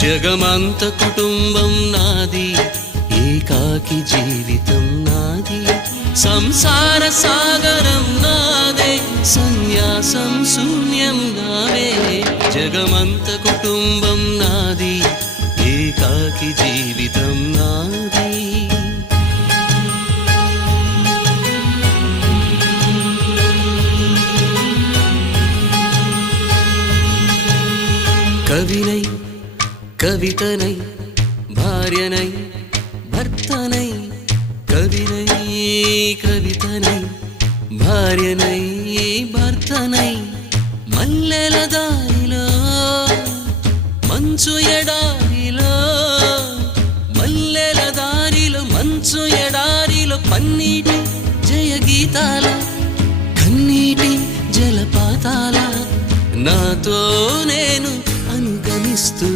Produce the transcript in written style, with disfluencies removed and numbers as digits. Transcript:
జగమంత కుటుంబం నాది, ఏకాకి జీవితం నాది, సంసార సాగరం నాదే, సన్యాసం శూన్యం నావే. జగమంత కుటుంబం నాది, ఏకాకి జీవితం నాది. కవినై కవితనై భార్యనై భర్తనై, కవినై కవితనై భార్యనై భర్తనై, మల్లెల దారిలో మంచు ఎడారిలో, మల్లెల దారిలో మంచు ఎడారిలో, పన్నీటి జయ గీతాల కన్నీటి జలపాతాల, నాతో నేను అనుగమిస్తూ